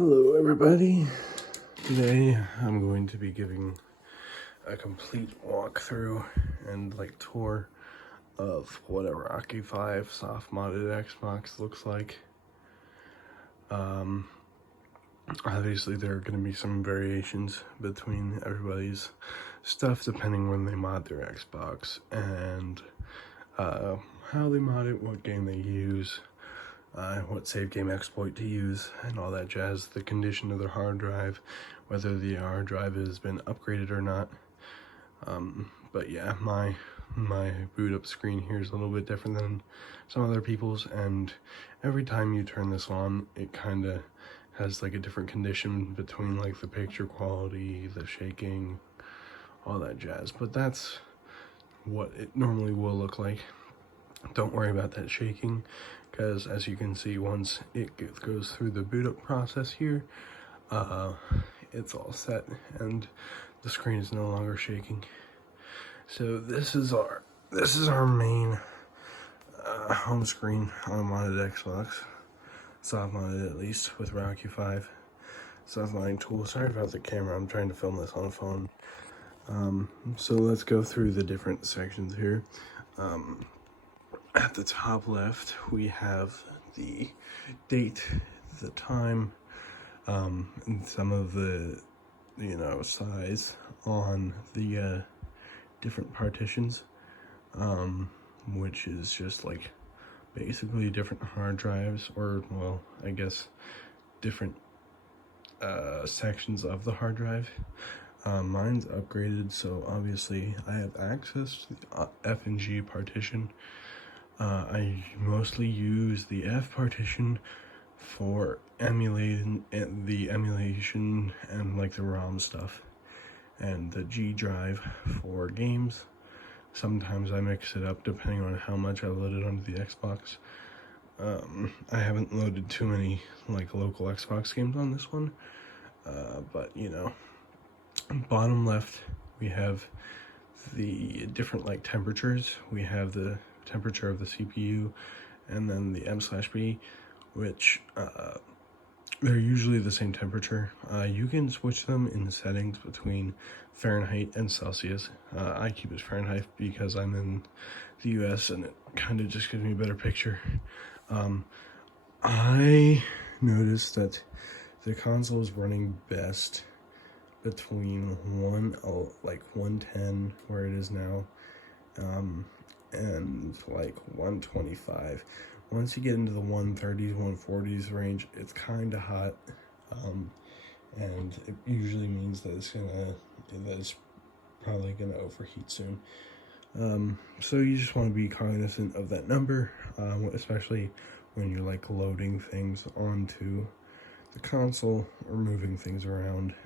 Hello everybody. Today I'm going to be giving a complete walkthrough and tour of what a Rocky 5 soft modded Xbox looks like. Obviously there are going to be some variations between everybody's stuff depending when they mod their Xbox and how they mod it, what game they use, what save game exploit to use, and all that jazz, the condition of their hard drive, whether the hard drive has been upgraded or not. But yeah, my boot up screen here is a little bit different than some other people's, and every time you turn this on, it kind of has a different condition between the picture quality, the shaking, all that jazz. But that's what it normally will look like. Don't worry about that shaking, because as you can see, once it goes through the boot up process here, it's all set and the screen is no longer shaking. So this is our main home screen on a modded Xbox, soft modded at least, with Rocky 5 soft modding tool. Sorry about the camera, I'm trying to film this on a phone. So let's go through the different sections here. At the top left, we have the date, the time, and some of the, size on the different partitions, which is just basically different hard drives, or, well, I guess different sections of the hard drive. Mine's upgraded, so obviously I have access to the F and G partition. I mostly use the F partition for emulating the emulation and the ROM stuff, and the G drive for games. Sometimes I mix it up depending on how much I loaded onto the Xbox. I haven't loaded too many local Xbox games on this one, but bottom left we have the different temperatures. We have the temperature of the CPU, and then the M/B, which they're usually the same temperature. You can switch them in the settings between Fahrenheit and Celsius. I keep it Fahrenheit because I'm in the US and it kind of just gives me a better picture. I noticed that the console is running best between 110, where it is now, and 125. Once you get into the 130s, 140s range, it's kind of hot, and it usually means that it's probably gonna overheat soon. So you just want to be cognizant of that number, especially when you're loading things onto the console or moving things around.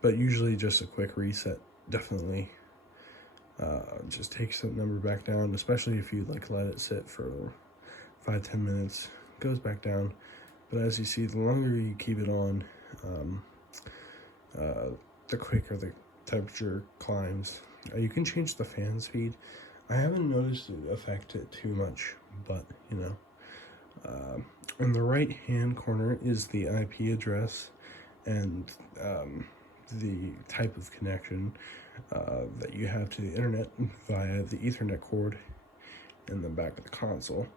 But usually just a quick reset definitely just takes that number back down, especially if you let it sit for 5-10 minutes. It goes back down, but as you see, the longer you keep it on, the quicker the temperature climbs. You can change the fan speed. I haven't noticed it affect it too much, but in the right hand corner is the IP address and the type of connection that you have to the internet via the Ethernet cord in the back of the console.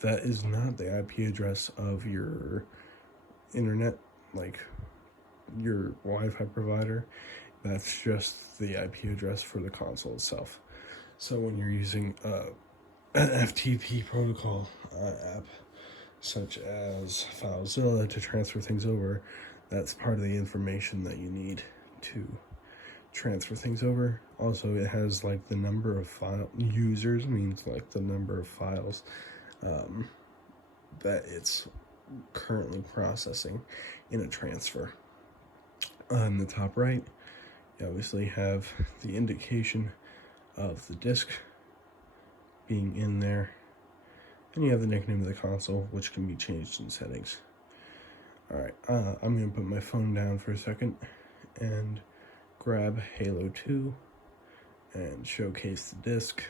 That is not the IP address of your internet, your Wi-Fi provider. That's just the IP address for the console itself. So when you're using an FTP protocol app, such as FileZilla, to transfer things over, that's part of the information that you need to transfer things over. Also, it has the number of file users, means the number of files that it's currently processing in a transfer. On the top right, you obviously have the indication of the disk being in there, and you have the nickname of the console, which can be changed in settings. Alright, I'm going to put my phone down for a second and grab Halo 2 and showcase the disc.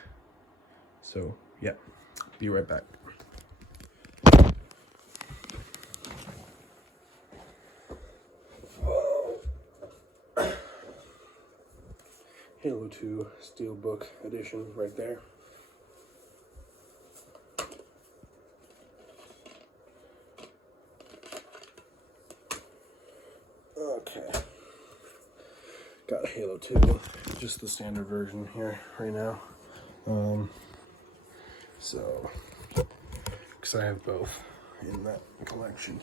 So, yeah, Be right back. Halo 2 Steelbook Edition right there. Okay. Got Halo 2, just the standard version here right now. So, because I have both in that collection.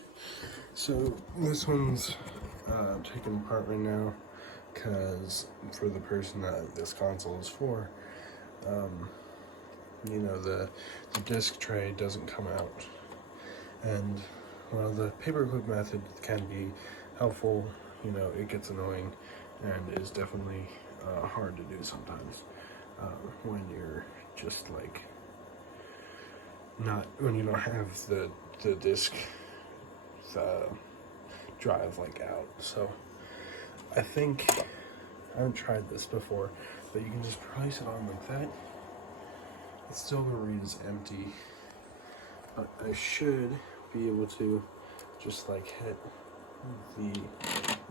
So this one's taken apart right now because for the person that this console is for, you know, the disc tray doesn't come out. And while the paperclip method can be helpful, you know, it gets annoying and is definitely hard to do sometimes when you're just like when you don't have the disc drive like out. So I think, I haven't tried this before, but you can just place it on like that. It's still gonna read as empty, but I should be able to just like hit the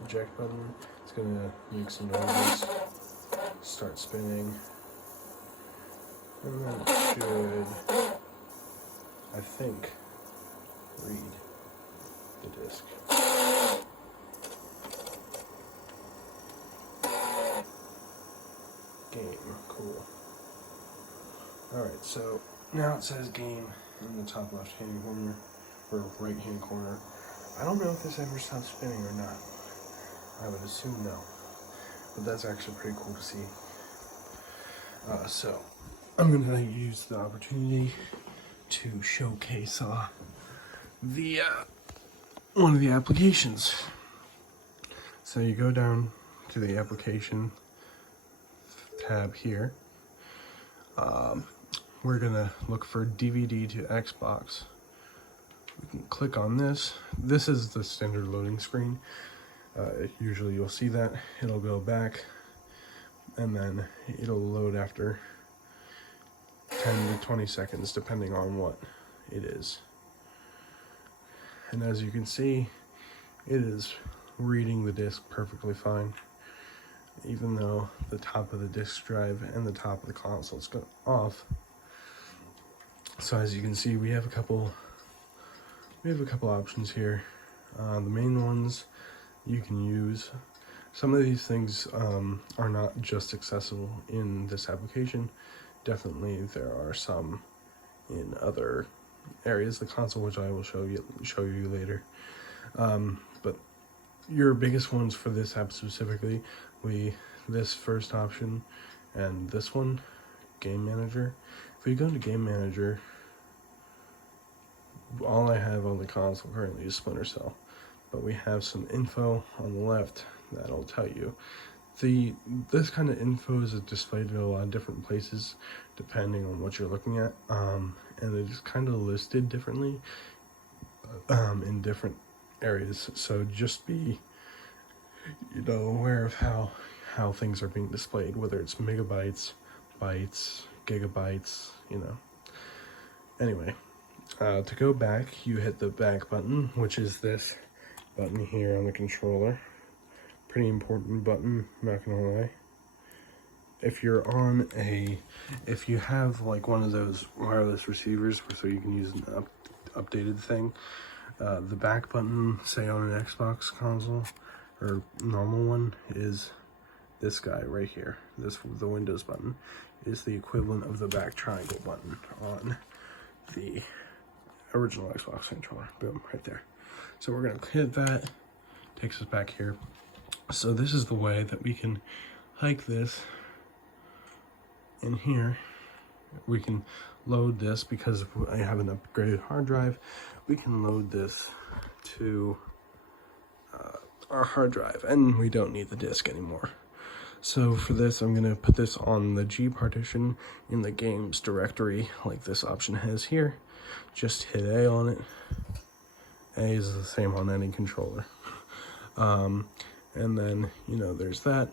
eject button. It's gonna make some noises, start spinning, and then it should, I think, read the disc. Game, cool. Alright, so now it says game in the top left hand corner, or right hand corner. I don't know if this ever stops spinning or not. I would assume no, but that's actually pretty cool to see. So I'm gonna use the opportunity to showcase the one of the applications. So you go down to the application tab here. We're gonna look for DVD to Xbox. We can click on this. This is the standard loading screen. Usually you'll see that. It'll go back and then it'll load after 10 to 20 seconds depending on what it is. And as you can see, it is reading the disc perfectly fine, even though the top of the disc drive and the top of the console is off. So as you can see, we have a couple options here. The main ones you can use. Some of these things are not just accessible in this application. Definitely there are some in other areas of the console, which I will show you later. But your biggest ones for this app specifically, this first option and this one, Game Manager. If we go into Game Manager, all I have on the console currently is Splinter Cell, but we have some info on the left that'll tell you. This kind of info is displayed in a lot of different places depending on what you're looking at, and it is kind of listed differently in different areas. So just be, you know, aware of how things are being displayed, whether it's megabytes, bytes, gigabytes, you know. Anyway, to go back, you hit the back button, which is this button here on the controller. Pretty important button, not gonna lie. If you have like one of those wireless receivers so you can use an updated thing, the back button, say on an Xbox console or normal one, is this guy right here. The Windows button is the equivalent of the back triangle button on the original Xbox controller. Boom, right there. So we're gonna hit that, takes us back here. So this is the way that we can hike this in here. We can load this, because I have an upgraded hard drive, we can load this to our hard drive, and we don't need the disk anymore. So for this, I'm gonna put this on the G partition in the games directory, like this option has here. Just hit A on it. A is the same on any controller. And then, you know, there's that.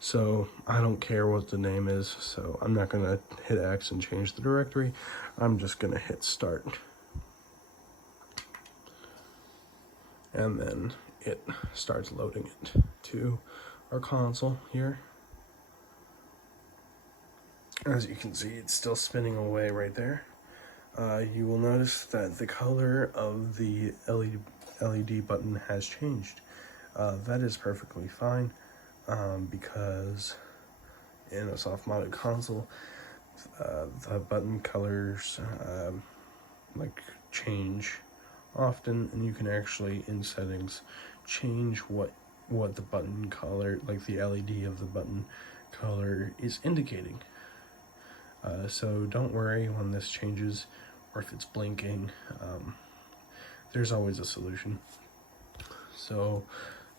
So I don't care what the name is, so I'm not gonna hit X and change the directory. I'm just gonna hit start. And then it starts loading it to our console here. As you can see, it's still spinning away right there. You will notice that the color of the LED button has changed. That is perfectly fine, because in a soft-modded console, the button colors like change often, and you can actually in settings change what the button color, like the LED of the button color, is indicating. So don't worry when this changes or if it's blinking. There's always a solution. So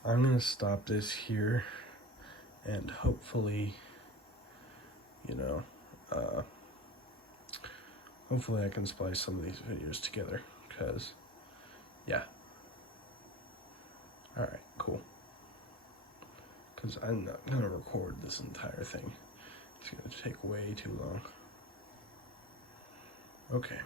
I'm gonna stop this here, and hopefully, you know, hopefully I can splice some of these videos together, because, yeah. Alright, cool. Because I'm not going to record this entire thing. It's going to take way too long. Okay.